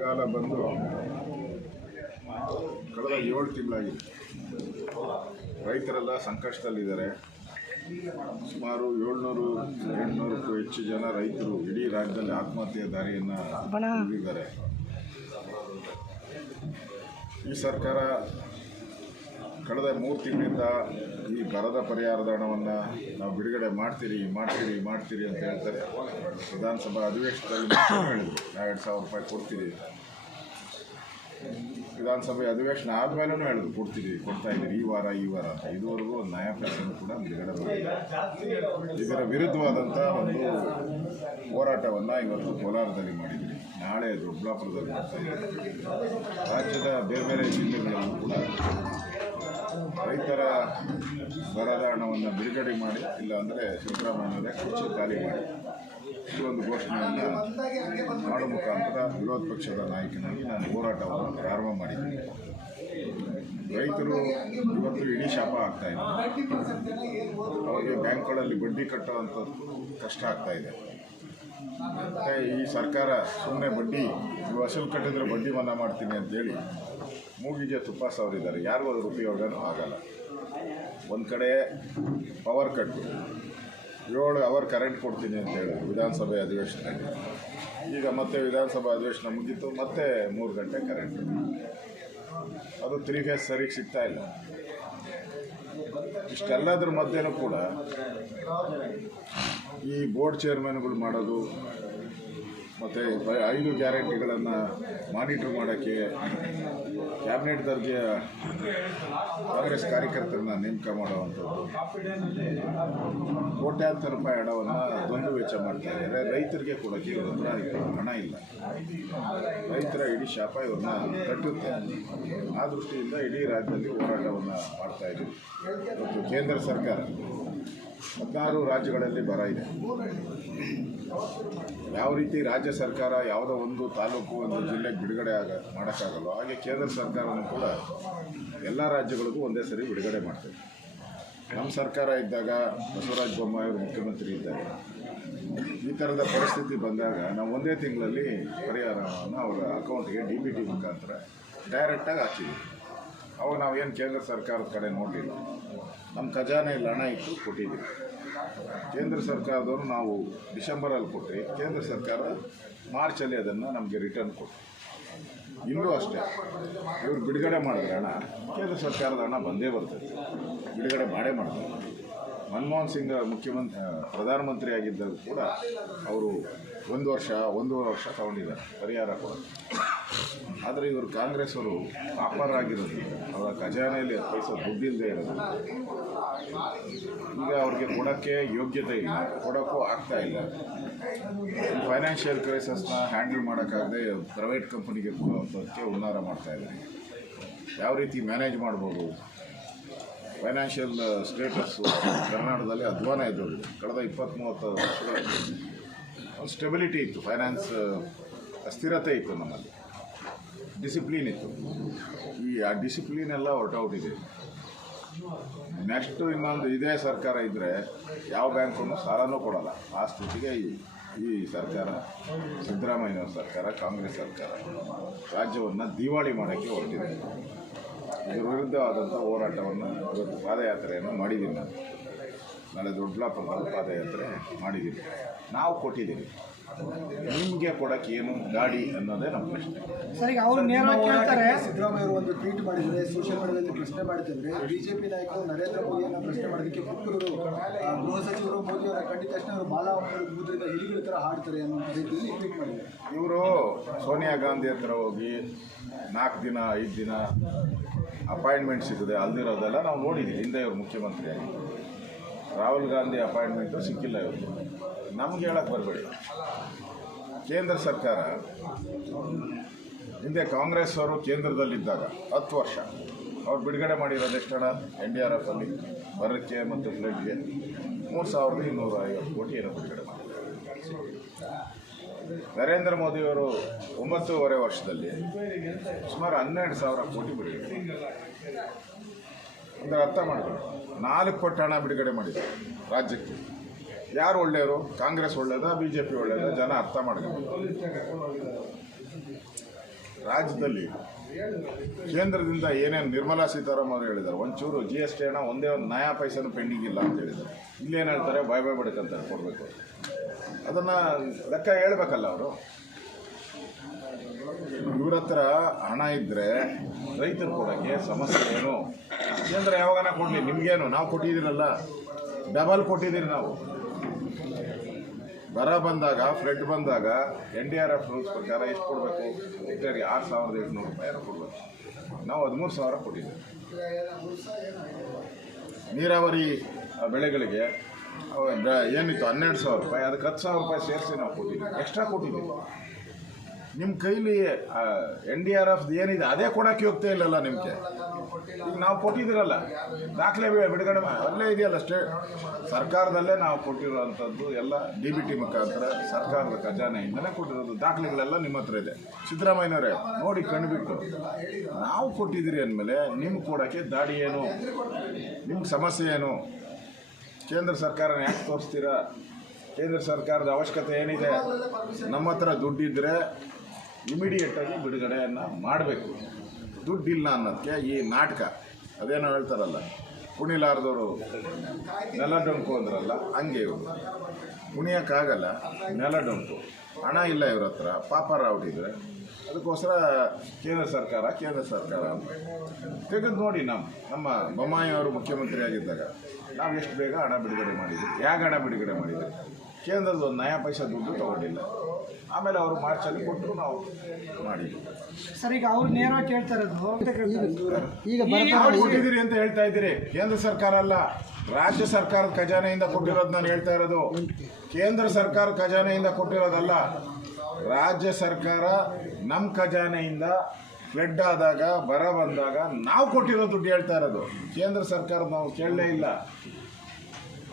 ಬರಗಾಲ ಬಂದು ಕಳೆದ ಏಳು ತಿಂಗಳಾಗಿದೆ. ರೈತರೆಲ್ಲ ಸಂಕಷ್ಟದಲ್ಲಿದ್ದಾರೆ. ಸುಮಾರು ಏಳ್ನೂರು ಎಂಟುನೂರಕ್ಕೂ ಹೆಚ್ಚು ಜನ ರೈತರು ಇಡೀ ರಾಜ್ಯದಲ್ಲಿ ಆತ್ಮಹತ್ಯೆ ದಾರಿಯನ್ನು ಹೊಂದಿದ್ದಾರೆ ಈ ಸರ್ಕಾರ ಕಳೆದ ಮೂರು ತಿಂಗಳಿಂದ ಈ ಬರದ ಪರಿಹಾರದ ಹಣವನ್ನು ನಾವು ಬಿಡುಗಡೆ ಮಾಡ್ತೀರಿ ಮಾಡ್ತೀರಿ ಮಾಡ್ತೀರಿ ಅಂತ ಹೇಳ್ತಾರೆ. ವಿಧಾನಸಭಾ ಅಧಿವೇಶನದಲ್ಲಿ ಹೇಳಿದ್ರು. ನಾವು ಎರಡು ಸಾವಿರ ರೂಪಾಯಿ ಕೊಡ್ತೀರಿ. ವಿಧಾನಸಭೆ ಅಧಿವೇಶನ ಆದಮೇಲೂ ಹೇಳಿದ್ರು, ಕೊಡ್ತೀರಿ, ಕೊಡ್ತಾ ಇದ್ದೀರಿ, ಈ ವಾರ ಈ ವಾರ ಇದುವರೆಗೂ ಒಂದು ನಯ ಕೂಡ ಬಿಡುಗಡೆ ಮಾಡಿದೆ ಇದರ ವಿರುದ್ಧವಾದಂಥ ಒಂದು ಹೋರಾಟವನ್ನು ಇವತ್ತು ಕೋಲಾರದಲ್ಲಿ ಮಾಡಿದ್ವಿ. ನಾಳೆ ದೊಡ್ಡಬಳ್ಳಾಪುರದಲ್ಲಿ ಮಾಡ್ತಾ ರಾಜ್ಯದ ಬೇರೆ ಬೇರೆ ಜಿಲ್ಲೆಗಳಲ್ಲೂ ಕೂಡ ರೈತರ ಬರದ ಹಣವನ್ನು ಬಿಡುಗಡೆ ಮಾಡಿ ಇಲ್ಲಾಂದರೆ ಸಿದ್ದರಾಮಯ್ಯನವರೇ ಕುರ್ಚಿ ಖಾಲಿ ಮಾಡಿ. ಈ ಒಂದು ಘೋಷಣೆಯನ್ನು ಮಾಡುವ ಮುಖಾಂತರ ವಿರೋಧ ಪಕ್ಷದ ನಾಯಕನಾಗಿ ನಾನು ಹೋರಾಟವನ್ನು ಪ್ರಾರಂಭ ಮಾಡಿದ್ದೀನಿ. ರೈತರು ಇವತ್ತು ಇಡೀ ಶಾಪ ಆಗ್ತಾ ಇದೆ. ಅವರಿಗೆ ಬ್ಯಾಂಕ್ಗಳಲ್ಲಿ ಬಡ್ಡಿ ಕಟ್ಟುವಂಥದ್ದು ಕಷ್ಟ ಆಗ್ತಾ ಇದೆ. ಮತ್ತೆ ಈ ಸರ್ಕಾರ ಸುಮ್ಮನೆ ಬಡ್ಡಿ ವಸೂಲು ಕಟ್ಟಿದ್ರೆ ಬಡ್ಡಿ ಮನ್ನಾ ಮಾಡ್ತೀನಿ ಅಂತೇಳಿ ಮೂಗಿಗೆ ತುಪ್ಪ ಸಾವಿರಿದ್ದಾರೆ. ಯಾರಿಗೂ ಅದ್ರ ಉಪಯೋಗನೂ ಆಗಲ್ಲ. ಒಂದು ಕಡೆ ಪವರ್ ಕಟ್ಟು ಏಳು ಅವರ್ ಕರೆಂಟ್ ಕೊಡ್ತೀನಿ ಅಂತ ಹೇಳಿದ್ರು ವಿಧಾನಸಭೆ ಅಧಿವೇಶನದಲ್ಲಿ. ಈಗ ಮತ್ತೆ ವಿಧಾನಸಭಾ ಅಧಿವೇಶನ ಮುಗೀತು, ಮತ್ತೆ ಮೂರು ಗಂಟೆ ಕರೆಂಟ್ ಅದು ತ್ರೀ ಫೇಸ್ ಸರಿಗೆ ಸಿಗ್ತಾ ಇಲ್ಲ. ಇಷ್ಟೆಲ್ಲದ್ರ ಮಧ್ಯೆನೂ ಕೂಡ ಈ ಬೋರ್ಡ್ ಚೇರ್ಮನ್ಗಳು ಮಾಡೋದು ಮತ್ತು ಐದು ಗ್ಯಾರಂಟಿಗಳನ್ನು ಮಾನಿಟ್ರ್ ಮಾಡೋಕ್ಕೆ ಕ್ಯಾಬಿನೆಟ್ ದರ್ಜೆಯ ಕಾಂಗ್ರೆಸ್ ಕಾರ್ಯಕರ್ತರನ್ನ ನೇಮಕ ಮಾಡುವಂಥದ್ದು. ಕೋಟ್ಯಾಂತರ ರೂಪಾಯಿ ಹಣವನ್ನು ದೊಂದು ವೆಚ್ಚ ಮಾಡ್ತಾ ಇದ್ದಾರೆ. ರೈತರಿಗೆ ಕೊಡೋಕ್ಕೆ ಇವ್ರ ಹಣ ಇಲ್ಲ. ರೈತರ ಇಡೀ ಶಾಪ ಇವ್ರನ್ನ ಕಟ್ಟುತ್ತೆ. ಆ ದೃಷ್ಟಿಯಿಂದ ಇಡೀ ರಾಜ್ಯದಲ್ಲಿ ಹೋರಾಟವನ್ನು ಮಾಡ್ತಾ ಇದ್ದೀವಿ ಮತ್ತು ಕೇಂದ್ರ ಸರ್ಕಾರ ಹದಿನಾರು ರಾಜ್ಯಗಳಲ್ಲಿ ಬರ ಇದೆ. ಯಾವ ರೀತಿ ರಾಜ್ಯ ಸರ್ಕಾರ ಯಾವುದೋ ಒಂದು ತಾಲೂಕು, ಒಂದು ಜಿಲ್ಲೆಗೆ ಬಿಡುಗಡೆ ಆಗ ಮಾಡೋಕ್ಕಾಗಲ್ಲ ಹಾಗೆ ಕೇಂದ್ರ ಸರ್ಕಾರವೂ ಕೂಡ ಎಲ್ಲ ರಾಜ್ಯಗಳಿಗೂ ಒಂದೇ ಸರಿ ಬಿಡುಗಡೆ ಮಾಡ್ತೇವೆ ನಮ್ಮ ಸರ್ಕಾರ ಇದ್ದಾಗ ಬಸವರಾಜ ಬೊಮ್ಮಾಯಿ ಅವರು ಮುಖ್ಯಮಂತ್ರಿ ಇದ್ದಾಗ ಈ ಥರದ ಪರಿಸ್ಥಿತಿ ಬಂದಾಗ ನಾವು ಒಂದೇ ತಿಂಗಳಲ್ಲಿ ಪರಿಹಾರವನ್ನು ಅವರ ಅಕೌಂಟ್ಗೆ ಡಿ ಬಿ ಟಿ ಮುಖಾಂತರ ಡೈರೆಕ್ಟಾಗಿ ಹಾಕಿದ್ವಿ ಅವಾಗ ನಾವೇನು ಕೇಂದ್ರ ಸರ್ಕಾರದ ಕಡೆ ನೋಡಲಿಲ್ಲ. ನಮ್ಮ ಖಜಾನೆಯಲ್ಲಿ ಹಣ ಇಟ್ಟು ಕೊಟ್ಟಿದ್ದೀವಿ. ಕೇಂದ್ರ ಸರ್ಕಾರದವರು ನಾವು ಡಿಸೆಂಬರಲ್ಲಿ ಕೊಟ್ಟರೆ ಕೇಂದ್ರ ಸರ್ಕಾರ ಮಾರ್ಚಲ್ಲಿ ಅದನ್ನು ನಮಗೆ ರಿಟರ್ನ್ ಕೊಟ್ಟು ಇಲ್ಲೂ ಅಷ್ಟೇ, ಇವರು ಬಿಡುಗಡೆ ಮಾಡಿದ್ರೆ ಹಣ, ಕೇಂದ್ರ ಸರ್ಕಾರದ ಹಣ ಬಂದೇ ಬರ್ತದೆ. ಬಿಡುಗಡೆ ಮಾಡೇ ಮಾಡ್ತಾರೆ. ಮನಮೋಹನ್ ಸಿಂಗ್ ಮುಖ್ಯಮಂತ್ರಿ, ಪ್ರಧಾನಮಂತ್ರಿ ಆಗಿದ್ದಾಗ ಕೂಡ ಅವರು ಒಂದು ವರ್ಷ, ಒಂದೂವರೆ ವರ್ಷ ತಗೊಂಡಿದ್ದಾರೆ, ಪರಿಹಾರ ಕೊಡೋದು ಆದರೆ ಇವರು ಕಾಂಗ್ರೆಸ್ ಅವರು ಪಾಪರ್ ಆಗಿರೋದು ಅವರ ಖಜಾನೆಯಲ್ಲಿ ಪೈಸೆ ದುಡ್ಡಿಲ್ಲದೆ ಇರೋದು ಈಗ ಅವ್ರಿಗೆ ಕೊಡೋಕ್ಕೆ ಯೋಗ್ಯತೆ ಇಲ್ಲ, ಕೊಡೋಕ್ಕೂ ಆಗ್ತಾ ಇಲ್ಲ. ಫೈನಾನ್ಷಿಯಲ್ ಕ್ರೈಸಸ್ನ ಹ್ಯಾಂಡಲ್ ಮಾಡೋಕ್ಕಾಗದೆ ಪ್ರೈವೇಟ್ ಕಂಪನಿಗೆ ಕೊಡೋದಕ್ಕೆ ಉನ್ನಾರ ಮಾಡ್ತಾ ಇದ್ದಾರೆ. ಯಾವ ರೀತಿ ಮ್ಯಾನೇಜ್ ಮಾಡ್ಬೋದು? ಫೈನಾನ್ಷಿಯಲ್ ಸ್ಟೇಟಸ್ಸು ಕರ್ನಾಟಕದಲ್ಲಿ ಅಧ್ವಾನ ಇದ್ದೋಗಿದೆ ಕಳೆದ ಇಪ್ಪತ್ತ್ಮೂವತ್ತು ವರ್ಷಗಳಲ್ಲಿ ಒಂದು ಸ್ಟೆಬಿಲಿಟಿ ಇತ್ತು ಫೈನಾನ್ಸ್ ಸ್ಥಿರತೆ ಇತ್ತು ನಮ್ಮಲ್ಲಿ. ಡಿಸಿಪ್ಲೀನ್ ಇತ್ತು. ಈ, ಆ ಡಿಸಿಪ್ಲೀನ್ ಎಲ್ಲ ಇದೆ. ನೆಕ್ಸ್ಟು ಇನ್ನೊಂದು ಇದೇ ಸರ್ಕಾರ ಇದ್ದರೆ ಯಾವ ಬ್ಯಾಂಕನ್ನು ಸಾಲನೂ ಕೊಡಲ್ಲ. ಆ ಸ್ಥಿತಿಗೆ ಈ ಈ ಸರ್ಕಾರ ಸಿದ್ದರಾಮಯ್ಯನವ್ರ ಸರ್ಕಾರ, ಕಾಂಗ್ರೆಸ್ ಸರ್ಕಾರ ರಾಜ್ಯವನ್ನು ದಿವಾಳಿ ಮಾಡೋಕ್ಕೆ ಹೊರಟಿದೆ. ಇದರ ವಿರುದ್ಧವಾದಂಥ ಹೋರಾಟವನ್ನು ಇವತ್ತು ಪಾದಯಾತ್ರೆಯನ್ನು ಮಾಡಿದ್ದೀನಿ ನಾನು. ನಾಳೆ ದೊಡ್ಡಬಳ್ಳಾಪುರದಲ್ಲಿ ಪಾದಯಾತ್ರೆ ಮಾಡಿದ್ದೀವಿ. ನಾವು ಕೊಟ್ಟಿದ್ದೀವಿ. ನಿಮಗೆ ಕೊಡೋಕ್ಕೆ ಏನು ಗಾಡಿ ಅನ್ನೋದೇ ನಮ್ಮ ಪ್ರಶ್ನೆ. ಸರ್ ಈಗ ಅವರು ನೇರವಾಗಿ ಕೇಳ್ತಾರೆ. ಸಿದ್ದರಾಮಯ್ಯ ಅವರು ಒಂದು ಟ್ವೀಟ್ ಮಾಡಿದರೆ ಸೋಷಿಯಲ್ ಮೀಡಿಯಾದಲ್ಲಿ ಪ್ರಶ್ನೆ ಮಾಡ್ತಿದ್ರೆ ಬಿಜೆಪಿ ನಾಯಕರು ನರೇಂದ್ರ ಮೋದಿಯನ್ನ ಪ್ರಶ್ನೆ ಮಾಡೋದಕ್ಕೆ ಆ, ಗೃಹ ಸಚಿವರು ಮೋದಿ ಅವರ ಕಂಡಿದ ತಕ್ಷಣ ಅವರು ಬಾಲ ಇಲ್ಲಿ ಹಿಲಿಗಳ ಥರ ಹಾಡ್ತಾರೆ ಅನ್ನೋ ರೀತಿಯಲ್ಲಿ ಟ್ವೀಟ್ ಮಾಡಿದ್ದಾರೆ. ಇವರು ಸೋನಿಯಾ ಗಾಂಧಿ ಹತ್ರ ಹೋಗಿ ನಾಲ್ಕು ದಿನ ಐದು ದಿನ ಅಪಾಯಿಂಟ್ಮೆಂಟ್ ಸಿಗುತ್ತೆ ಅಲ್ದಿರೋದೆಲ್ಲ ನಾವು ನೋಡಿದ್ದೀವಿ. ಹಿಂದೆ ಇವರು ಮುಖ್ಯಮಂತ್ರಿ ಆಗಿದ್ದು ರಾಹುಲ್ ಗಾಂಧಿ ಅಪಾಯಿಂಟ್ಮೆಂಟು ಸಿಕ್ಕಿಲ್ಲ ಇವತ್ತು. ನಮ್ಗೆ ಹೇಳಕ್ಕೆ ಬರಬೇಡಿ. ಕೇಂದ್ರ ಸರ್ಕಾರ ಹಿಂದೆ ಕಾಂಗ್ರೆಸ್ ಅವರು ಕೇಂದ್ರದಲ್ಲಿದ್ದಾಗ ಹತ್ತು ವರ್ಷ ಅವ್ರು ಬಿಡುಗಡೆ ಮಾಡಿರೋದು ಎಷ್ಟು ಹಣ ಎನ್ ಡಿ ಆರ್ ಎಫ್ ಅಲ್ಲಿ ಬರಕ್ಕೆ ಮತ್ತು ಫ್ಲಡ್ಗೆ ಮೂರು ಸಾವಿರದ ಇನ್ನೂರ ಐವತ್ತು ಕೋಟಿ ಏನೋ ಬಿಡುಗಡೆ ಮಾಡಿದ್ದಾರೆ. ನರೇಂದ್ರ ಮೋದಿಯವರು ಒಂಬತ್ತೂವರೆ ವರ್ಷದಲ್ಲಿ ಸುಮಾರು ಹನ್ನೆರಡು ಸಾವಿರ ಕೋಟಿ ಬಿಡುಗಡೆ ಅಂದರೆ ಅರ್ಥ ಮಾಡಿದ್ರು ನಾಲ್ಕು ಪಟ್ಟು ಹಣ ಬಿಡುಗಡೆ ಮಾಡಿದ್ರು ರಾಜ್ಯಕ್ಕೆ. ಯಾರು ಒಳ್ಳೆಯವರು? ಕಾಂಗ್ರೆಸ್ ಒಳ್ಳೆಯದ ಬಿ ಜೆ ಪಿ ಒಳ್ಳೆಯದ? ಜನ ಅರ್ಥ ಮಾಡಿದ್ರು ರಾಜ್ಯದಲ್ಲಿ ಕೇಂದ್ರದಿಂದ ಏನೇನು ನಿರ್ಮಲಾ ಸೀತಾರಾಮನ್ ಅವರು ಹೇಳಿದ್ದಾರೆ, ಒಂಚೂರು ಜಿ ಎಸ್ ಟಿ ಹಣ ಒಂದೇ ಒಂದು ನಯಾ ಪೈಸೆನೂ ಪೆಂಡಿಂಗ್ ಇಲ್ಲ ಅಂತ ಹೇಳಿದ್ದಾರೆ. ಇಲ್ಲೇನು ಹೇಳ್ತಾರೆ? ಬಾಯ್ ಬಾಯ್ ಬಡಕಂತಾರೆ ಕೊಡಬೇಕು ಅದನ್ನು ಲೆಕ್ಕ ಹೇಳ್ಬೇಕಲ್ಲ ಅವರು? ಇವ್ರ ಹತ್ರ ಹಣ ಇದ್ದರೆ ರೈತರು ಕೊಡೋಕ್ಕೆ ಸಮಸ್ಯೆ ಏನು ಕೇಂದ್ರ ಯಾವಾಗನ ಕೊಡಲಿ? ನಿಮಗೇನು? ನಾವು ಕೊಟ್ಟಿದ್ದೀರಲ್ಲ. ಡಬಲ್ ಕೊಟ್ಟಿದ್ದೀರಿ ನಾವು. ಬರ ಬಂದಾಗ ಫ್ಲಡ್ ಬಂದಾಗ N D R F rules ಪ್ರಕಾರ ಎಷ್ಟು ಕೊಡಬೇಕು? ಹೆಕ್ಟೇರ್ಗೆ ಆರು ಸಾವಿರದ ಎಂಟುನೂರು ರೂಪಾಯಿ ಕೊಡಬೇಕು. ನಾವು ಹದಿಮೂರು ಸಾವಿರ ಕೊಟ್ಟಿದ್ದೀವಿ. ನೀರಾವರಿ ಬೆಳೆಗಳಿಗೆ ಏನಿತ್ತು? ಹನ್ನೆರಡು ಸಾವಿರ ರೂಪಾಯಿ. ಅದಕ್ಕೆ ಹತ್ತು ಸಾವಿರ ರೂಪಾಯಿ ಸೇರಿಸಿ ನಾವು ಕೊಟ್ಟಿದ್ದೀವಿ. ಎಕ್ಸ್ಟ್ರಾ ಕೊಟ್ಟಿದ್ದೀವಿ. ನಿಮ್ಮ ಕೈಲಿ ಎನ್ ಡಿ ಆರ್ ಎಫ್ ಏನಿದೆ, ಅದೇ ಕೊಡೋಕ್ಕೆ ಹೋಗ್ತಾ ಇಲ್ಲಲ್ಲ ನಿಮಗೆ? ಈಗ ನಾವು ಕೊಟ್ಟಿದ್ದೀರಲ್ಲ, ದಾಖಲೆ ಬಿಡುಗಡೆ ಅಲ್ಲೇ ಇದೆಯಲ್ಲ ಸ್ಟೇ ಸರ್ಕಾರದಲ್ಲೇ ನಾವು ಕೊಟ್ಟಿರೋವಂಥದ್ದು ಎಲ್ಲ ಡಿ ಬಿ ಟಿ ಮುಖಾಂತರ ಸರ್ಕಾರದ ಖಜಾನೆಯಿಂದಲೇ ಕೊಟ್ಟಿರೋದು. ದಾಖಲೆಗಳೆಲ್ಲ ನಿಮ್ಮ ಹತ್ರ ಇದೆ. ಸಿದ್ದರಾಮಯ್ಯನವರೇ, ನೋಡಿ ಕಣ್ಬಿಟ್ಟು. ನಾವು ಕೊಟ್ಟಿದ್ದೀರಿ ಅಂದಮೇಲೆ ನಿಮ್ಮ ಕೊಡೋಕ್ಕೆ ದಾಡಿ ಏನು? ನಿಮ್ಮ ಸಮಸ್ಯೆ ಏನು? ಕೇಂದ್ರ ಸರ್ಕಾರನ ಯಾಕೆ ತೋರಿಸ್ತೀರಾ? ಕೇಂದ್ರ ಸರ್ಕಾರದ ಅವಶ್ಯಕತೆ ಏನಿದೆ? ನಮ್ಮ ಹತ್ರ ದುಡ್ಡಿದ್ದರೆ ಇಮಿಡಿಯೇಟಾಗಿ ಬಿಡುಗಡೆಯನ್ನು ಮಾಡಬೇಕು. ದುಡ್ಡಿಲ್ಲ ಅನ್ನೋದಕ್ಕೆ ಈ ನಾಟಕ, ಅದೇನೋ ಹೇಳ್ತಾರಲ್ಲ, ಕುಣಿಲಾರ್ದವರು ನೆಲ ಡೊಂಕು ಅಂದ್ರಲ್ಲ, ಹಂಗೆ ಇವರು. ಕುಣಿಯೋಕ್ಕಾಗಲ್ಲ, ನೆಲ ಡೊಂಕು. ಹಣ ಇಲ್ಲ ಇವ್ರ ಹತ್ರ ಪಾಪರ ಹೊಟ್ಟಿದ್ರೆ ಅದಕ್ಕೋಸ್ಕರ ಕೇಂದ್ರ ಸರ್ಕಾರ ಕೇಂದ್ರ ಸರ್ಕಾರ ತೆಗೆದು ನೋಡಿ ನಮ್ಮ ನಮ್ಮ ಬೊಮ್ಮಾಯಿ ಅವರು ಮುಖ್ಯಮಂತ್ರಿ ಆಗಿದ್ದಾಗ ನಾವು ಎಷ್ಟು ಬೇಗ ಹಣ ಬಿಡುಗಡೆ ಮಾಡಿದ್ವಿ. ಯಾಕೆ ಹಣ ಬಿಡುಗಡೆ ಮಾಡಿದ್ವಿ? ಕೇಂದ್ರದ ಒಂದು ನಯಾ ಪೈಸಾ ದುಡ್ಡು ತಗೊಂಡಿಲ್ಲ. ಆಮೇಲೆ ಅವರು ಮಾರ್ಚಲ್ಲಿ ಕೊಟ್ಟರು ನಾವು ಮಾಡಿದ್ವಿ. ಸರ್ ಈಗ ಅವ್ರು ನೇರವಾಗಿ ಕೇಳ್ತಾ ಇರೋದು. ಕೊಟ್ಟಿದ್ದೀರಿ ಅಂತ ಹೇಳ್ತಾ ಇದ್ದೀರಿ? ಕೇಂದ್ರ ಸರ್ಕಾರ ಅಲ್ಲ. ರಾಜ್ಯ ಸರ್ಕಾರದ ಖಜಾನೆಯಿಂದ ಕೊಟ್ಟಿರೋದು ನಾನು ಹೇಳ್ತಾ ಇರೋದು. ಕೇಂದ್ರ ಸರ್ಕಾರ ಖಜಾನೆಯಿಂದ ಕೊಟ್ಟಿರೋದಲ್ಲ. ರಾಜ್ಯ ಸರ್ಕಾರ ನಮ್ಮ ಖಜಾನೆಯಿಂದ ಫ್ಲಡ್ ಆದಾಗ, ಬರ ಬಂದಾಗ ನಾವು ಕೊಟ್ಟಿರೋ ದುಡ್ಡು ಹೇಳ್ತಾ ಇರೋದು. ಕೇಂದ್ರ ಸರ್ಕಾರ ನಾವು ಕೇಳಲೇ ಇಲ್ಲ.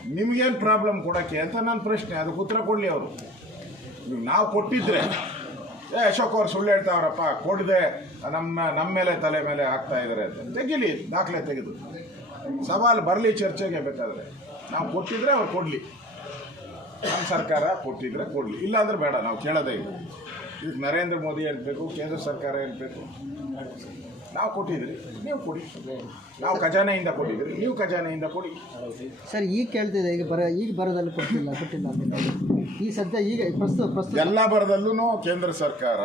ನಿಮಗೇನು ಪ್ರಾಬ್ಲಮ್ ಕೊಡೋಕ್ಕೆ ಅಂತ ನನ್ನ ಪ್ರಶ್ನೆ, ಅದಕ್ಕೆ ಉತ್ತರ ಕೊಡಲಿ ಅವರು. ನೀವು ಕೊಟ್ಟಿದ್ರೆ, ಏ, ಅಶೋಕ್ ಅವ್ರು ಸುಳ್ಳು ಹೇಳ್ತಾವ್ರಪ್ಪ, ಕೊಡದೆ, ನಮ್ಮ ನಮ್ಮ ಮೇಲೆ ತಲೆ ಮೇಲೆ ಹಾಕ್ತಾ ಇದ್ದಾರೆ ಅಂತ. ತೆಗಿಲಿ, ದಾಖಲೆ ತೆಗೆದು. ಸವಾಲು ಬರಲಿ, ಚರ್ಚೆಗೆ ಬೇಕಾದರೆ. ನಾವು ಕೊಟ್ಟಿದ್ರೆ ಅವ್ರು ಕೊಡಲಿ. ನಮ್ಮ ಸರ್ಕಾರ ಕೊಟ್ಟಿದ್ರೆ ಕೊಡಲಿ. ಇಲ್ಲಾಂದ್ರೆ ಬೇಡ, ನಾವು ಕೇಳೋದೇ ಇಲ್ಲ. ನರೇಂದ್ರ ಮೋದಿ ಹೇಳಬೇಕು ಕೇಂದ್ರ ಸರ್ಕಾರ ಹೇಳ್ಬೇಕು. ನಾವು ಕೊಟ್ಟಿದ್ರಿ. ನೀವು ಕೊಡಿ. ನಾವು ಖಜಾನೆಯಿಂದ ಕೊಟ್ಟಿದ್ರಿ. ನೀವು ಖಜಾನೆಯಿಂದ ಕೊಡಿ. ಸರ್ ಈಗ ಕೇಳ್ತಿದೆ ಈಗ ಬರ ಈಗ ಬರೋದಲ್ಲಿ ಕೊಟ್ಟಿಲ್ಲ ಕೊಟ್ಟಿಲ್ಲ ಈ ಸದ್ಯ ಈಗ ಪ್ರಸ್ತುತ ಪ್ರಸ್ತುತ ಎಲ್ಲ ಬರದಲ್ಲೂ ಕೇಂದ್ರ ಸರ್ಕಾರ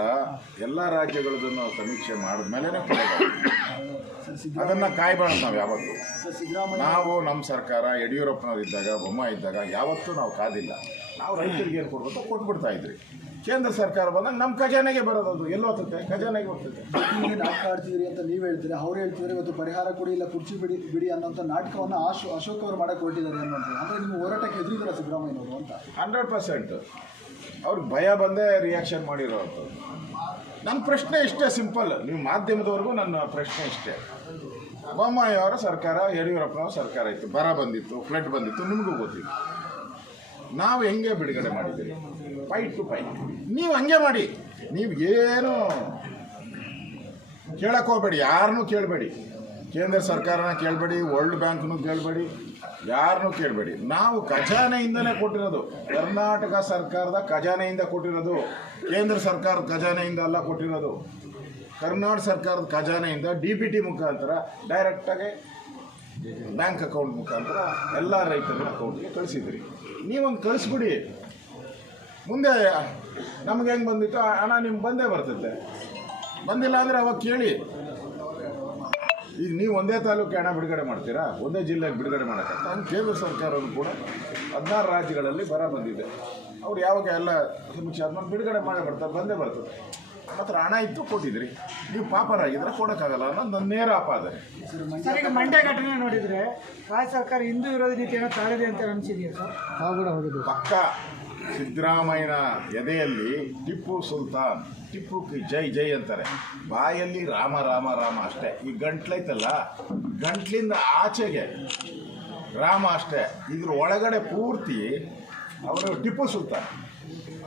ಎಲ್ಲ ರಾಜ್ಯಗಳದನ್ನು ಸಮೀಕ್ಷೆ ಮಾಡಿದ್ಮೇಲೆ ಕೊಡೋದು ಅದನ್ನು ಕಾಯ್ಬಾರ್ದು ನಾವು ಯಾವತ್ತು. ನಾವು ನಮ್ಮ ಸರ್ಕಾರ ಯಡಿಯೂರಪ್ಪನವ್ರು ಇದ್ದಾಗ ಬೊಮ್ಮ ಇದ್ದಾಗ ಯಾವತ್ತೂ ನಾವು ಕಾದಿಲ್ಲ. ನಾವು ರೈತರಿಗೆ ಏನು ಕೊಡ್ಬೇಕು ಕೊಟ್ಬಿಡ್ತಾ ಇದ್ರಿ. ಕೇಂದ್ರ ಸರ್ಕಾರ ಬಂದಾಗ ನಮ್ಮ ಖಜಾನೆಗೆ ಬರೋದು ಎಲ್ಲಿ ಹೋಗ್ತದೆ ಖಜಾನೆಗೆ ಹೋಗ್ತದೆ. ಈಗ ನಾಟಕ ಆಡ್ತಿದ್ರಿ ಅಂತ ನೀವು ಹೇಳ್ತೀರಿ ಅವ್ರು ಹೇಳ್ತಿದ್ರೆ ಇವತ್ತು ಪರಿಹಾರ ಕೊಡಿ ಇಲ್ಲ ಕುರ್ಚಿ ಬಿಡಿ ಬಿಡಿ ಅನ್ನೋಂಥ ನಾಟಕವನ್ನು ಆಶೋ ಅಶೋಕ್ ಅವರು ಮಾಡಕ್ಕೆ ಹೊರಟಿದ್ದಾರೆ ಅನ್ನೋದು ಅಂದರೆ ನಿಮ್ಮ ಹೋರಾಟಕ್ಕೆ ಎದುರಿದ್ದಾರೆ ಸಿದ್ದರಾಮಯ್ಯನವರು ಅಂತ? Hundred percent. ಅವ್ರಿಗೆ ಭಯ ಬಂದೇ ರಿಯಾಕ್ಷನ್ ಮಾಡಿರೋವಂಥದ್ದು ನನ್ನ ಪ್ರಶ್ನೆ ಇಷ್ಟೇ ಸಿಂಪಲ್ ನೀವು ಮಾಧ್ಯಮದವರೆಗೂ ನನ್ನ ಪ್ರಶ್ನೆ ಇಷ್ಟೇ. ಬೊಮ್ಮಾಯಿಯವರ ಸರ್ಕಾರ ಯಡಿಯೂರಪ್ಪನವ್ರ ಸರ್ಕಾರ ಇತ್ತು ಬರ ಬಂದಿತ್ತು ಫ್ಲಡ್ ಬಂದಿತ್ತು ನಿಮಗೂ ಗೊತ್ತಿತ್ತು ನಾವು ಹೆಂಗೆ ಬಿಡುಗಡೆ ಮಾಡಿದ್ದೀರಿ? ಫೈಟ್ ಟು ಫೈಟ್ ನೀವು ಹಂಗೆ ಮಾಡಿ. ನೀವು ಏನು ಕೇಳಕ್ಕೆ ಹೋಗ್ಬೇಡಿ ಯಾರನ್ನೂ ಕೇಳಬೇಡಿ. ಕೇಂದ್ರ ಸರ್ಕಾರನ ಕೇಳಬೇಡಿ ವರ್ಲ್ಡ್ ಬ್ಯಾಂಕ್ನೂ ಕೇಳಬೇಡಿ ಯಾರನ್ನೂ ಕೇಳಬೇಡಿ. ನಾವು ಖಜಾನೆಯಿಂದಲೇ ಕೊಟ್ಟಿರೋದು. ಕರ್ನಾಟಕ ಸರ್ಕಾರದ ಖಜಾನೆಯಿಂದ ಕೊಟ್ಟಿರೋದು. ಕೇಂದ್ರ ಸರ್ಕಾರದ ಖಜಾನೆಯಿಂದ ಅಲ್ಲ ಕೊಟ್ಟಿರೋದು. ಕರ್ನಾಟಕ ಸರ್ಕಾರದ ಖಜಾನೆಯಿಂದ ಡಿ ಪಿ ಟಿ ಮುಖಾಂತರ ಡೈರೆಕ್ಟಾಗಿ ಬ್ಯಾಂಕ್ ಅಕೌಂಟ್ ಮುಖಾಂತರ ಎಲ್ಲ ರೈತರ ಅಕೌಂಟ್ಗೆ ಕಳಿಸಿದ್ರಿ. ನೀವೊಂದು ಕಳಿಸ್ಬಿಡಿ. ಮುಂದೆ ನಮ್ಗೆ ಹೆಂಗೆ ಬಂದಿತ್ತು? ಹಣ ನಿಮ್ಗೆ ಬಂದೇ ಬರ್ತದೆ ಬಂದಿಲ್ಲ ಅಂದರೆ ಅವಾಗ ಕೇಳಿ. ಈಗ ನೀವು ಒಂದೇ ತಾಲೂಕು ಹಣ ಬಿಡುಗಡೆ ಮಾಡ್ತೀರಾ? ಒಂದೇ ಜಿಲ್ಲೆಗೆ ಬಿಡುಗಡೆ ಮಾಡೋಕ್ಕಂತ ಕೇಂದ್ರ ಸರ್ಕಾರವೂ ಕೂಡ ಹದಿನಾರು ರಾಜ್ಯಗಳಲ್ಲಿ ಬರ ಬಂದಿದೆ. ಅವ್ರು ಯಾವಾಗ ಎಲ್ಲ ಸಮೀಕ್ಷೆ ಆದ್ಮೇಲೆ ಬಿಡುಗಡೆ ಮಾಡಿ ಬರ್ತಾರೆ, ಬಂದೇ ಬರ್ತದೆ. ಮಾತ್ರ ಹಣ ಇತ್ತು ಕೊಟ್ಟಿದ್ರಿ. ನೀವು ಪಾಪರಾಗಿದ್ರೆ ಕೊಡೋಕ್ಕಾಗಲ್ಲ. ಅನ್ನೋದು ನನ್ನ ನೇರ ಅಪಾದರೆ. ಸರ್ ಈಗ ಮಂಡ್ಯ ಘಟನೆ ನೋಡಿದ್ರೆ ರಾಜ್ಯ ಸರ್ಕಾರ ಹಿಂದೂ ವಿರೋಧಿ ನೀತಿಯನ್ನು ತಾಳಿದೆ ಅಂತ ಅನಿಸಿದೆಯಾ ಸರ್? ನಾವು ಕೂಡ ಹೋಗಿದ್ದು ಪಕ್ಕ ಸಿದ್ದರಾಮಯ್ಯನ ಎದೆಯಲ್ಲಿ ಟಿಪ್ಪು ಸುಲ್ತಾನ್ ಟಿಪ್ಪು ಕಿ ಜೈ ಜೈ ಅಂತಾರೆ. ಬಾಯಲ್ಲಿ ರಾಮ ರಾಮ ರಾಮ ಅಷ್ಟೇ. ಈ ಗಂಟ್ಲೈತಲ್ಲ ಗಂಟ್ಲಿಂದ ಆಚೆಗೆ ರಾಮ ಅಷ್ಟೇ. ಇದ್ರ ಒಳಗಡೆ ಪೂರ್ತಿ ಅವರು ಟಿಪ್ಪು ಸುಲ್ತಾನ್.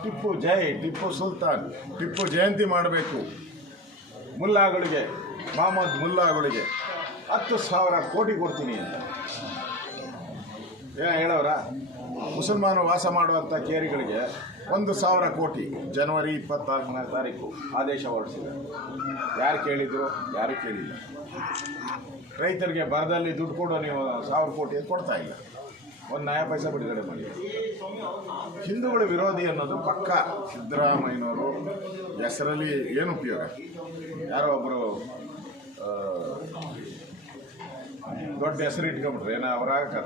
ಟಿಪ್ಪು ಜೈ, ಟಿಪ್ಪು ಸುಲ್ತಾನ್, ಟಿಪ್ಪು ಜಯಂತಿ ಮಾಡಬೇಕು. ಮುಲ್ಲಾಗಳಿಗೆ, ಮಹಮ್ಮದ್ ಮುಲ್ಲಾಗಳಿಗೆ ಹತ್ತು ಸಾವಿರ ಕೋಟಿ ಕೊಡ್ತೀನಿ ಅಂತ. ಏ, ಹೇಳವ್ರ? ಮುಸಲ್ಮಾನ ವಾಸ ಮಾಡುವಂಥ ಕೇರಿಗಳಿಗೆ ಒಂದು ಸಾವಿರ ಕೋಟಿ ಜನವರಿ ಇಪ್ಪತ್ನಾಲ್ಕನೇ ತಾರೀಕು ಆದೇಶ ಹೊರಡಿಸಿದ್ದಾರೆ ಯಾರು ಕೇಳಿದ್ರು? ಯಾರು ಕೇಳಿಲ್ಲ. ರೈತರಿಗೆ ಬರದಲ್ಲಿ ದುಡ್ಡು ಕೊಡೋ ನೀವು ಸಾವಿರ ಕೋಟಿ ಕೊಡ್ತಾ ಇಲ್ಲ. ಒಂದು ನ್ಯಾಯ ಪೈಸೆ ಬಿಡುಗಡೆ ಮಾಡಿ. ಹಿಂದೂಗಳ ವಿರೋಧಿ ಅನ್ನೋದು ಪಕ್ಕ ಸಿದ್ದರಾಮಯ್ಯನವರು. ಹೆಸರಲ್ಲಿ ಏನು ಉಪಯೋಗ? ಯಾರೋ ಒಬ್ಬರು ದೊಡ್ಡ ಹೆಸರು ಇಟ್ಕೊಂಡ್ಬಿಟ್ರೆ, ಏನೋ ಅವರಾಗ ಈಗ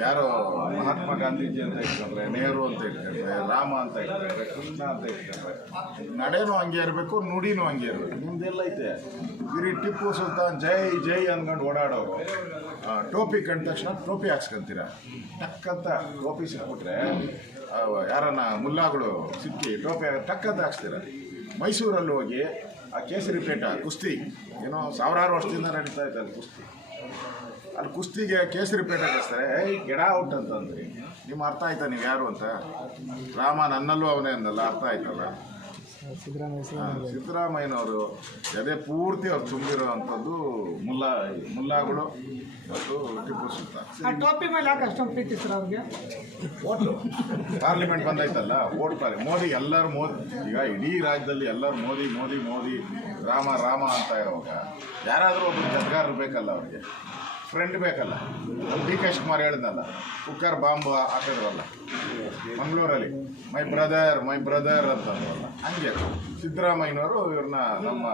ಯಾರೋ ಮಹಾತ್ಮ ಗಾಂಧೀಜಿ ಅಂತ ಇಟ್ಕೊಂಡ್ರೆ ನೆಹರು ಅಂತ ಇಟ್ಕೊಂಡ್ರೆ ರಾಮ ಅಂತ ಇಟ್ಕೊಂಡ್ರೆ ಕೃಷ್ಣ ಅಂತ ಇಟ್ಕೊಂಡ್ರೆ ನಡೆನೂ ಹಂಗೆ ಇರಬೇಕು, ನುಡಿನೂ ಹಂಗೆ ಇರಬೇಕು. ನಿಮ್ದೆಲ್ಲ ಐತೆ. ಬರೀ ಟಿಪ್ಪು ಸುಲ್ತಾನ್ ಜೈ ಜೈ ಅಂದ್ಕೊಂಡು ಓಡಾಡೋರು. ಟೋಪಿ ಕಂಡ ತಕ್ಷಣ ಟೋಪಿ ಹಾಕ್ಸ್ಕೊಂತೀರ? ಟಕ್ಕಂತ ಟೋಪಿ ಸಿಕ್ಬಿಟ್ರೆ ಯಾರನ್ನ ಮುಲ್ಲಾಗಳು ಸಿಕ್ಕಿ ಟೋಪಿ ಟಕ್ಕಂತ ಹಾಕ್ಸ್ತೀರ? ಮೈಸೂರಲ್ಲಿ ಹೋಗಿ ಆ ಕೇಸರಿ ಪೇಟ, ಕುಸ್ತಿ. ಏನೋ ಸಾವಿರಾರು ವರ್ಷದಿಂದ ನಡೀತಾ ಅಲ್ಲಿ ಕುಸ್ತಿ. ಅಲ್ಲಿ ಕುಸ್ತಿಗೆ ಕೇಸರಿ ಪೇಟೆ ಕಳಿಸ್ತಾರೆ. ಏಯ್ ಗೆಡ ಔಟ್ ಅಂತಂದ್ರಿ. ನಿಮ್ಮ ಅರ್ಥ ಆಯ್ತಾ ನೀವು ಯಾರು ಅಂತ? ರಾಮ ನನ್ನಲ್ಲೂ ಅವನೇ ಅಂದಲ್ಲ ಅರ್ಥ ಆಯ್ತಲ್ಲ? ಸಿದ್ದರಾಮಯ್ಯನವರು ಅದೇ ಪೂರ್ತಿ ಅವ್ರು ತುಂಬಿರೋ ಅಂಥದ್ದು ಮುಲ್ಲಾ ಮುಲ್ಲಾಗಳು ಮತ್ತು ಟಿಪ್ಪು ಸುಲ್ತಾನ್. ಆ ಟೋಪಿ ಮೇಲೆ ಯಾಕೆ ಅಷ್ಟೊಂದು ಪ್ರೀತಿ ಸರ್ ಅವ್ರಿಗೆ? ಓಟು. ಪಾರ್ಲಿಮೆಂಟ್ ಬಂದೈತಲ್ಲ ಓಡ್ತಾರೆ ಪಾರ್ಲಿ ಮೋದಿ ಎಲ್ಲರೂ ಮೋದಿ. ಈಗ ಇಡೀ ರಾಜ್ಯದಲ್ಲಿ ಎಲ್ಲರೂ ಮೋದಿ ಮೋದಿ ಮೋದಿ ರಾಮ ರಾಮ ಅಂತ ಇರೋವಾಗ ಯಾರಾದರೂ ಒಬ್ಬರು ಜದ್ಗಾರರು ಬೇಕಲ್ಲ ಅವ್ರಿಗೆ? ಫ್ರೆಂಡ್ ಬೇಕಲ್ಲ. ಡಿ ಕೆ ಶಿವಕುಮಾರ್ ಹೇಳಿದ್ನಲ್ಲ ಕುಕ್ಕರ್ ಬಾಂಬ್ ಹಾಕಿದ್ರಲ್ಲ ಮಂಗಳೂರಲ್ಲಿ. ಮೈ ಬ್ರದರ್ ಮೈ ಬ್ರದರ್ ಅಂತಂದ್ರಲ್ಲ ಹಂಗೆ. ಸಿದ್ದರಾಮಯ್ಯನವರು ಇವ್ರನ್ನ ನಮ್ಮ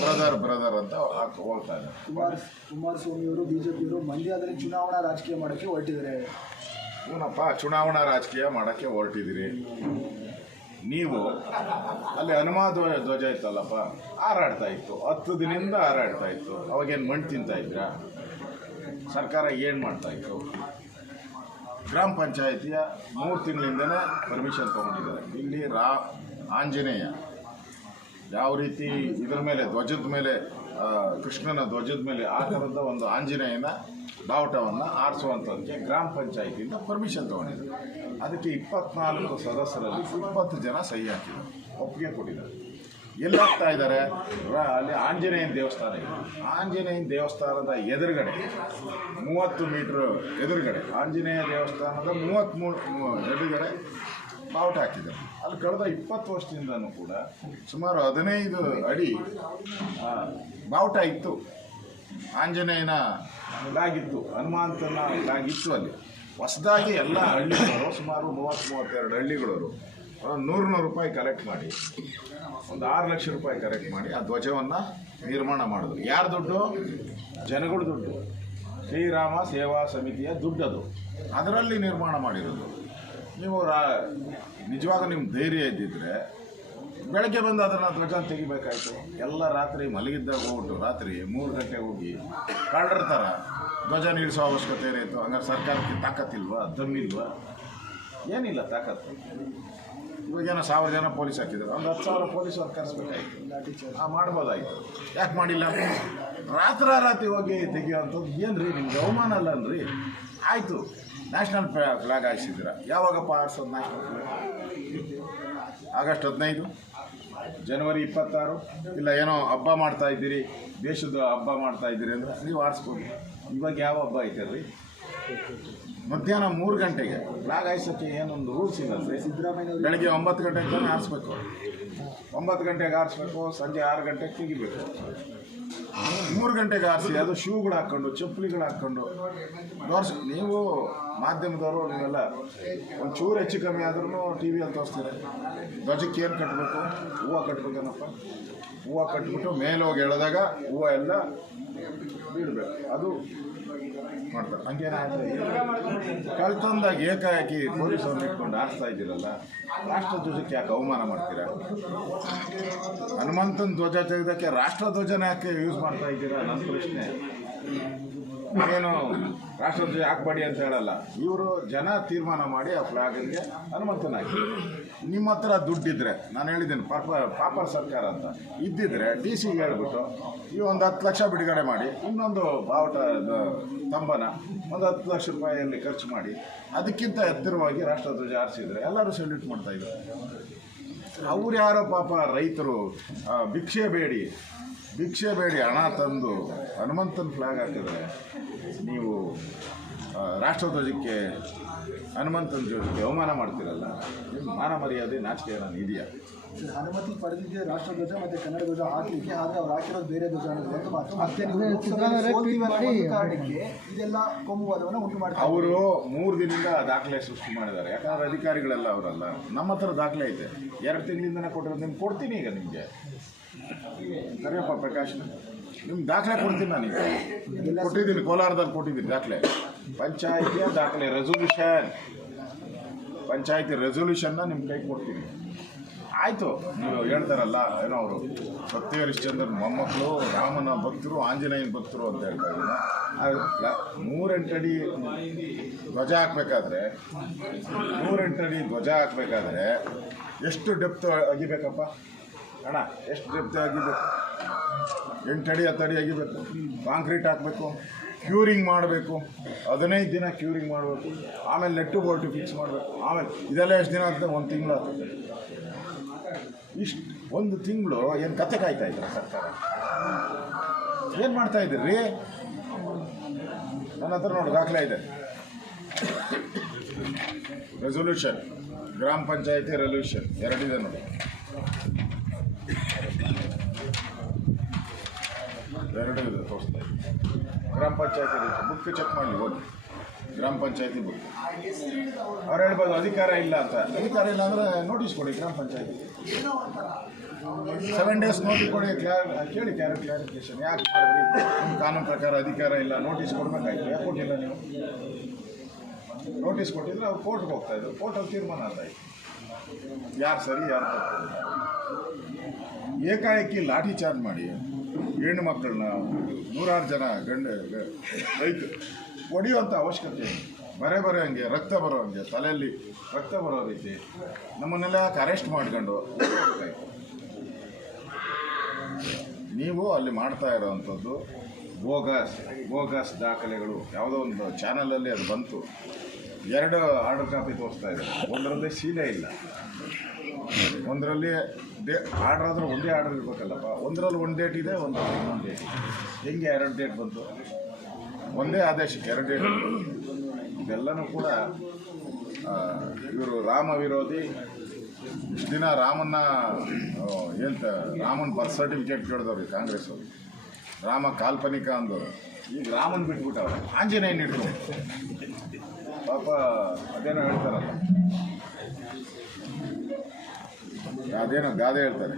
ಬ್ರದರ್ ಬ್ರದರ್ ಅಂತ ಹಾಕಿ ಹೋಗ್ತಾ ಇದ್ದಾರೆ. ಕುಮಾರ್ ಕುಮಾರಸ್ವಾಮಿ ಅವರು ಬಿಜೆಪಿಯವರು ಮಂಡ್ಯದಲ್ಲಿ ಚುನಾವಣಾ ರಾಜಕೀಯ ಮಾಡೋಕ್ಕೆ ಹೊರಟಿದ್ದಾರೆ. ಏನಪ್ಪ ಚುನಾವಣಾ ರಾಜಕೀಯ ಮಾಡೋಕ್ಕೆ ಹೊರಟಿದ್ದೀರಿ. ನೀವು ಅಲ್ಲಿ ಹನುಮ ಧ್ವಜ ಇತ್ತಲ್ಲಪ್ಪ, ಹಾರಾಡ್ತಾ ಇತ್ತು. ಹತ್ತು ದಿನದಿಂದ ಹಾರಾಡ್ತಾ ಇತ್ತು. ಅವಾಗೇನು ಮಣ್ಣು ತಿಂತಾ ಇದ್ರಾ? ಸರ್ಕಾರ ಏನು ಮಾಡ್ತಾ ಇತ್ತು? ಗ್ರಾಮ ಪಂಚಾಯಿತಿಯ ಮೂರು ತಿಂಗಳಿಂದನೇ ಪರ್ಮಿಷನ್ ತೊಗೊಂಡಿದ್ದಾರೆ. ಇಲ್ಲಿ ರಾ ಆಂಜನೇಯ ಯಾವ ರೀತಿ ಇದ್ರ ಮೇಲೆ ಧ್ವಜದ ಮೇಲೆ ಕೃಷ್ಣನ ಧ್ವಜದ ಮೇಲೆ ಆ ಒಂದು ಆಂಜನೇಯನ ಬಾವುಟವನ್ನು ಆರಿಸುವಂಥದ್ದಕ್ಕೆ ಗ್ರಾಮ ಪಂಚಾಯಿತಿಯಿಂದ ಪರ್ಮಿಷನ್ ತೊಗೊಂಡಿದ್ದಾರೆ ಅದಕ್ಕೆ ಇಪ್ಪತ್ನಾಲ್ಕು ಸದಸ್ಯರಲ್ಲಿ ಇಪ್ಪತ್ತು ಜನ ಸಹಿ ಹಾಕಿದರು, ಒಪ್ಪಿಗೆ ಕೊಟ್ಟಿದ್ದಾರೆ. ಎಲ್ಲಿ ಹೋಗ್ತಾ ಇದ್ದಾರೆ ಅಲ್ಲಿ ಆಂಜನೇಯನ ದೇವಸ್ಥಾನ ಇದೆ. ಆಂಜನೇಯನ ದೇವಸ್ಥಾನದ ಎದುರುಗಡೆ, ಮೂವತ್ತು ಮೀಟ್ರ್ ಎದುರುಗಡೆ, ಆಂಜನೇಯ ದೇವಸ್ಥಾನದ ಮೂವತ್ತ್ಮೂರು ಎದುರುಗಡೆ ಬಾವುಟ ಹಾಕಿದ್ದಾರೆ. ಅಲ್ಲಿ ಕಳೆದ ಇಪ್ಪತ್ತು ವರ್ಷದಿಂದನೂ ಕೂಡ ಸುಮಾರು ಹದಿನೈದು ಅಡಿ ಬಾವುಟ ಇತ್ತು. ಆಂಜನೇಯನ ಲಾಗಿತ್ತು ಹನುಮಂತನ ಇದಾಗಿತ್ತು ಅಲ್ಲಿ. ಹೊಸದಾಗಿ ಎಲ್ಲ ಹಳ್ಳಿಗಳವರು, ಸುಮಾರು ಮೂವತ್ತು, ಮೂವತ್ತೆರಡು ಹಳ್ಳಿಗಳವರು ನೂರು ನೂರು ರೂಪಾಯಿ ಕಲೆಕ್ಟ್ ಮಾಡಿ, ಒಂದು ಆರು ಲಕ್ಷ ರೂಪಾಯಿ ಕಲೆಕ್ಟ್ ಮಾಡಿ ಆ ಧ್ವಜವನ್ನು ನಿರ್ಮಾಣ ಮಾಡಿದ್ರು. ಯಾರ ದುಡ್ಡು? ಜನಗಳ ದುಡ್ಡು. ಶ್ರೀರಾಮ ಸೇವಾ ಸಮಿತಿಯ ದುಡ್ಡದು ಅದರಲ್ಲಿ ನಿರ್ಮಾಣ ಮಾಡಿರೋದು. ನೀವು ರಾ ನಿಜವಾಗ ನಿಮ್ಮ ಧೈರ್ಯ ಇದ್ದಿದ್ರೆ ಬೆಳಗ್ಗೆ ಬಂದು ಅದನ್ನು ಧ್ವಜ ತೆಗಿಬೇಕಾಯ್ತು. ಎಲ್ಲ ರಾತ್ರಿ ಮಲಗಿದ್ದಾಗ ಹೋಗ್ಬಿಟ್ಟು ರಾತ್ರಿ ಮೂರು ಗಂಟೆಗೆ ಹೋಗಿ ಕಳ್ಳರ ಧ್ವಜ ನಿಲ್ಲಿಸೋ ಅವಶ್ಯಕತೆ ಇರೈತು ಹಂಗಾರೆ ಸರ್ಕಾರಕ್ಕೆ ತಾಕತ್ತಿಲ್ವಾ? ದಮ್ಮಿಲ್ವಾ? ಏನಿಲ್ಲ ತಾಕತ್ತು. ಇವಾಗೇನೋ ಸಾವಿರ ಜನ ಪೊಲೀಸ್ ಹಾಕಿದ್ರು ಒಂದು ಹತ್ತು ಸಾವಿರ ಪೊಲೀಸ್ ಅವ್ರು ಕರೆಸ್ಬೇಕಾಯ್ತು. ಆ ಮಾಡ್ಬೋದಾಯ್ತು. ಯಾಕೆ ಮಾಡಿಲ್ಲ? ರಾತ್ರಿ ಹೋಗಿ ತೆಗಿಯೋವಂಥದ್ದು ಏನು ರೀ ನಿಮ್ಗೆ ಅವಮಾನ ಅಲ್ಲನ್ರಿ ಆಯಿತು. ನ್ಯಾಷನಲ್ ಫ್ಲಾಗ್ ಹಾಯಿಸಿದ್ದೀರ. ಯಾವಾಗಪ್ಪ ಆರಿಸೋದು ನ್ಯಾಷನಲ್ ಫ್ಲಾಗ್? ಆಗಸ್ಟ್ ಹದಿನೈದು. ಜನವರಿ ಇಪ್ಪತ್ತಾರು, ಇಲ್ಲ ಏನೋ ಹಬ್ಬ ಮಾಡ್ತಾ ಇದ್ದೀರಿ, ದೇಶದ ಹಬ್ಬ ಮಾಡ್ತಾ ಇದ್ದೀರಿ ಅಂದರೆ ನೀವು ಆರಿಸ್ಬೋದು. ಇವಾಗ ಯಾವ ಹಬ್ಬ ಐತಲ್ರಿ ಮಧ್ಯಾಹ್ನ ಮೂರು ಗಂಟೆಗೆ. ಫ್ಲಾಗ್ ಹಾಯಿಸೋಕ್ಕೆ ಏನೊಂದು ರೂಲ್ಸ್ ಇಲ್ಲ ಸಿದ್ದರಾಮಯ್ಯ ಬೆಳಗ್ಗೆ ಒಂಬತ್ತು ಗಂಟೆಗೆ ಆರಿಸ್ಬೇಕು. ಒಂಬತ್ತು ಗಂಟೆಗೆ ಆರಿಸ್ಬೇಕು, ಸಂಜೆ ಆರು ಗಂಟೆಗೆ ತೆಗಿಬೇಕು. ಮೂರು ಗಂಟೆಗೆ ಆರಿಸಿ, ಅದು ಶೂಗಳು ಹಾಕ್ಕೊಂಡು ಚಪ್ಪಲಿಗಳು ಹಾಕ್ಕೊಂಡು ತೋರ್ಸ್ ನೀವು ಮಾಧ್ಯಮದವರು, ನೀವೆಲ್ಲ ಒಂಚೂರು ಹೆಚ್ಚು ಕಮ್ಮಿ ಆದ್ರೂ ಟಿ ವಿಯಲ್ಲಿ ತೋರಿಸ್ತೀರ. ಧ್ವಜಕ್ಕೆ ಏನು ಕಟ್ಟಬೇಕು ಹೂವು ಕಟ್ಬೇಕೇನಪ್ಪ? ಹೂವು ಕಟ್ಬಿಟ್ಟು ಮೇಲೆ ಹೋಗಿ ಎಳೆದಾಗ ಹೂವು ಎಲ್ಲ ಬೀಳ್ಬೇಕು. ಅದು ಮಾಡ್ತಾರೆ. ಕಳ್ತಂದಾಗ ಏಕಾಏಕಿ ಪೊಲೀಸ್ ಅವ್ರನ್ನ ಇಟ್ಕೊಂಡು ಆಡ್ತಾ ಇದ್ದೀರಲ್ಲ, ರಾಷ್ಟ್ರ ಧ್ವಜಕ್ಕೆ ಯಾಕೆ ಅವಮಾನ ಮಾಡ್ತೀರಾ? ಹನುಮಂತನ ಧ್ವಜ ತೆಗೆದಕ್ಕೆ ರಾಷ್ಟ್ರ ಧ್ವಜನ ಯಾಕೆ ಯೂಸ್ ಮಾಡ್ತಾ ಇದ್ದೀರಾ ನನ್ನ ಪ್ರಶ್ನೆ. ಏನು ರಾಷ್ಟ್ರಧ್ವಜ ಹಾಕ್ಬೇಡಿ ಅಂತ ಹೇಳಲ್ಲ. ಇವರು ಜನ ತೀರ್ಮಾನ ಮಾಡಿ ಆ ಫ್ಲಾಗ್ಗೆ ಅನುಮತನಾಗಿ ನಿಮ್ಮ ಹತ್ರ ದುಡ್ಡಿದ್ರೆ, ನಾನು ಹೇಳಿದ್ದೀನಿ, ಪಾಪ, ಪಾಪರ್ ಸರ್ಕಾರ ಅಂತ. ಇದ್ದಿದ್ರೆ ಡಿ ಸಿ ಹೇಳ್ಬಿಟ್ಟು, ಈ ಒಂದು ಹತ್ತು ಲಕ್ಷ ಬಿಡುಗಡೆ ಮಾಡಿ, ಇನ್ನೊಂದು ಬಾವುಟ ತಂಬನ ಒಂದು ಹತ್ತು ಲಕ್ಷ ರೂಪಾಯಿಯಲ್ಲಿ ಖರ್ಚು ಮಾಡಿ, ಅದಕ್ಕಿಂತ ಎತ್ತರವಾಗಿ ರಾಷ್ಟ್ರಧ್ವಜ ಆರಿಸಿದ್ರೆ ಎಲ್ಲರೂ ಸೆಲ್ಯೂಟ್ ಮಾಡ್ತಾ ಇದ್ದಾರೆ ಅವ್ರು ಯಾರೋ ಪಾಪ ರೈತರು ಭಿಕ್ಷೆ ಬೇಡಿ ಭಿಕ್ಷೆ ಬೇಡಿ ಹಣ ತಂದು ಹನುಮಂತನ ಫ್ಲಾಗ್ ಹಾಕಿದರೆ ನೀವು ರಾಷ್ಟ್ರಧ್ವಜಕ್ಕೆ ಹನುಮಂತನ ಜೊತೆಗೆ ಅವಮಾನ ಮಾಡ್ತಿರಲ್ಲ ನಿಮ್ಮ ಮಾನ ಮರ್ಯಾದೆ ನಾಚಿಕೆ ನಾನು ಇದೆಯಾ ಹನುಮಂತ ಅನುಮತಿ ಪಡೆದಿದ್ದೆ ರಾಷ್ಟ್ರಧ್ವಜ ಮತ್ತೆ ಕನ್ನಡ ಧ್ವಜ ಹಾಕಲಿಕ್ಕೆ ಆದರೆ ಅವ್ರು ಹಾಕಿರೋದು ಬೇರೆ ಧ್ವಜ ಮಾಡಿ- ಕಾರಣಕ್ಕೆ ಇದೆಲ್ಲ ಕೊಂಬುವಾದವನ್ನು ಉಂಟು ಮಾಡ್ತಾರೆ ಅವರು ಮೂರು ದಿನದಿಂದ ದಾಖಲೆ ಸೃಷ್ಟಿ ಮಾಡಿದ್ದಾರೆ. ಯಾಕಂದ್ರೆ ಅಧಿಕಾರಿಗಳೆಲ್ಲ ಅವರಲ್ಲ. ನಮ್ಮ ಹತ್ರ ದಾಖಲೆ ಐತೆ. ಎರಡು ತಿಂಗಳಿಂದನೇ ಕೊಟ್ಟಿರೋದು ನಿಮ್ಗೆ ಕೊಡ್ತೀನಿ ಈಗ ನಿಮಗೆ. ಕರಿಯಪ್ಪ ಪ್ರಕಾಶ್, ನಿಮ್ಗೆ ದಾಖಲೆ ಕೊಡ್ತೀನಿ ನಾನು ಈಗ. ಕೊಟ್ಟಿದ್ದೀನಿ, ಕೋಲಾರದಲ್ಲಿ ಕೊಟ್ಟಿದ್ದೀನಿ ದಾಖಲೆ. ಪಂಚಾಯಿತಿಯ ದಾಖಲೆ ರೆಸೊಲ್ಯೂಷನ್ ಪಂಚಾಯಿತಿ ರೆಸೊಲ್ಯೂಷನ್ನ ನಿಮ್ಮ ಕೈ ಕೊಡ್ತೀನಿ. ಆಯಿತು, ನೀವು ಹೇಳ್ತಾರಲ್ಲ, ಏನೋ ಅವರು ಸತ್ಯ ಹರಿಶ್ಚಂದ್ರ ಮೊಮ್ಮಕ್ಕಳು ರಾಮನ ಭಕ್ತರು, ಆಂಜನೇಯನ ಭಕ್ತರು ಅಂತ ಹೇಳ್ತಾರೆ. ಇದ್ದೀನಿ ಮೂರೆಂಟಡಿ ಧ್ವಜ ಹಾಕ್ಬೇಕಾದ್ರೆ ಮೂರೆಂಟಡಿ ಧ್ವಜ ಹಾಕ್ಬೇಕಾದ್ರೆ ಎಷ್ಟು ಡೆಪ್ತ್ ಅಗಿಬೇಕಪ್ಪ? ಅಣ್ಣ, ಎಷ್ಟು ಡೆಪ್ತ್ ಅಗಿಬೇಕು ಎಂಟಡಿ ಹತ್ತಡಿ ಆಗಿಬೇಕು ಕಾಂಕ್ರೀಟ್ ಹಾಕಬೇಕು ಕ್ಯೂರಿಂಗ್ ಮಾಡಬೇಕು. ಹದಿನೈದು ದಿನ ಕ್ಯೂರಿಂಗ್ ಮಾಡಬೇಕು. ಆಮೇಲೆ ನೆಟ್ಟು ಬೋಲ್ಟು ಫಿಕ್ಸ್ ಮಾಡಬೇಕು. ಆಮೇಲೆ ಇದೆಲ್ಲ ಎಷ್ಟು ದಿನ ಆಗ್ತದೆ? ಒಂದು ತಿಂಗಳು ಆಗ್ತದೆ. ಇಷ್ಟು, ಒಂದು ತಿಂಗಳು ಏನು ಕತೆ ಕಾಯ್ತಾ ಇದ್ದಾರೆ ಸರ್ಕಾರ? ಏನು ಮಾಡ್ತಾ ಇದ್ದೀರಿ? ನನ್ನ ಹತ್ರ ನೋಡಿ, ದಾಖಲೆ ಇದೆ. ರೆಸೊಲ್ಯೂಷನ್ ಗ್ರಾಮ ಪಂಚಾಯತಿ ರೆಸೊಲ್ಯೂಷನ್ ಎರಡಿದೆ ನೋಡಿ. ಎರಡು ಇದೆ ತೋರಿಸ್ತಾ ಇದ್ದೀನಿ. ಗ್ರಾಮ ಪಂಚಾಯತಿ ಬುಕ್ ಚೆಕ್ ಮಾಡಲಿ ಹೋಗಿ ಗ್ರಾಮ ಪಂಚಾಯತಿ ಬುಕ್ ಅವ್ರು ಹೇಳ್ಬೋದು, ಅಧಿಕಾರ ಇಲ್ಲ ಅಂತ. ಅಧಿಕಾರ ಇಲ್ಲ ಅಂದರೆ ನೋಟಿಸ್ ಕೊಡಿ, ಗ್ರಾಮ ಪಂಚಾಯತಿ. ಸೆವೆನ್ ಡೇಸ್ ನೋಟಿಸ್ ಕೊಡಿ ಕ್ಲಾರ್ ಕೇಳಿ ಕ್ಯಾರ ಕ್ಲಾರಿಫಿಕೇಶನ್ ಯಾಕೆ ಮಾಡಿದ್ರಿ? ಕಾನೂನು ಪ್ರಕಾರ ಅಧಿಕಾರ ಇಲ್ಲ ನೋಟಿಸ್ ಕೊಡಬೇಕಾಯ್ತು. ಯಾಕೆ ಕೊಟ್ಟಿಲ್ಲ ನೀವು? ನೋಟಿಸ್ ಕೊಟ್ಟಿದ್ರೆ ಅವ್ರು ಕೋರ್ಟ್ಗೆ ಹೋಗ್ತಾ ಇದ್ರು. ಕೋರ್ಟಲ್ಲಿ ತೀರ್ಮಾನ ಆದಾಯ್ತು ಯಾರು ಸರಿ, ಯಾರು ತಪ್ಪು. ಏಕಾಏಕಿ ಲಾಠಿ ಚಾರ್ಜ್ ಮಾಡಿ. ಹೆಣ್ಣು ಮಕ್ಕಳನ್ನ ನೂರಾರು ಜನ ಗಂಡ, ರೈತರು ರೈತ ಹೊಡೆಯುವಂಥ ಅವಶ್ಯಕತೆ ಬರೇ ಬರೆ ಹಂಗೆ, ರಕ್ತ ಬರೋ ಹಂಗೆ, ತಲೆಯಲ್ಲಿ ರಕ್ತ ಬರೋ ರೀತಿ ನಮ್ಮನ್ನೆಲ್ಲ ಯಾಕೆ ಅರೆಸ್ಟ್ ಮಾಡ್ಕೊಂಡು? ನೀವು ಅಲ್ಲಿ ಮಾಡ್ತಾ ಇರೋವಂಥದ್ದು ಬೋಗಸ್ ಬೋಗಸ್ ದಾಖಲೆಗಳು. ಯಾವುದೋ ಒಂದು ಚಾನಲಲ್ಲಿ ಅದು ಬಂತು. ಎರಡು ಆರ್ಡರ್ ಕಾಪಿ ತೋರಿಸ್ತಾ ಇದೆ. ಒಂದರಲ್ಲಿ ಸೀಲೆ ಇಲ್ಲ. ಒಂದರಲ್ಲಿ ಡೇ ಆರ್ಡರ್ ಆದರೂ ಒಂದೇ ಆರ್ಡರ್ ಇರಬೇಕಲ್ಲಪ್ಪ ಒಂದರಲ್ಲಿ ಒಂದು ಡೇಟ್ ಇದೆ, ಒಂದರಲ್ಲಿ ಇನ್ನೊಂದು ಡೇಟ್ ಇದೆ. ಹೆಂಗೆ ಎರಡು ಡೇಟ್ ಬಂತು? ಒಂದೇ ಆದೇಶಕ್ಕೆ ಎರಡು ಡೇಟ್ ಇದೆಲ್ಲನೂ ಕೂಡ ಇವರು ರಾಮ ವಿರೋಧಿ, ಇಷ್ಟು ದಿನ ರಾಮನ್ನ ಹೇಳ್ತಾರೆ ರಾಮನ ರಾಮನ್ ಬರ್ತ್ ಸರ್ಟಿಫಿಕೇಟ್ ಕೇಳಿದವ್ರಿ ಕಾಂಗ್ರೆಸ್ ಅವರು. ರಾಮ ಕಾಲ್ಪನಿಕ ಅಂದವರು. ಈಗ ರಾಮನ್ ಬಿಟ್ಬಿಟ್ಟವ್ರೆ. ಆಂಜನೇಯನ್ ಇಟ್ಕೊಂಡು ಪಾಪ ಅದೇನೋ ಹೇಳ್ತಾರಲ್ಲ. ಅದೇನೋ ಗಾದೆ ಹೇಳ್ತಾರೆ.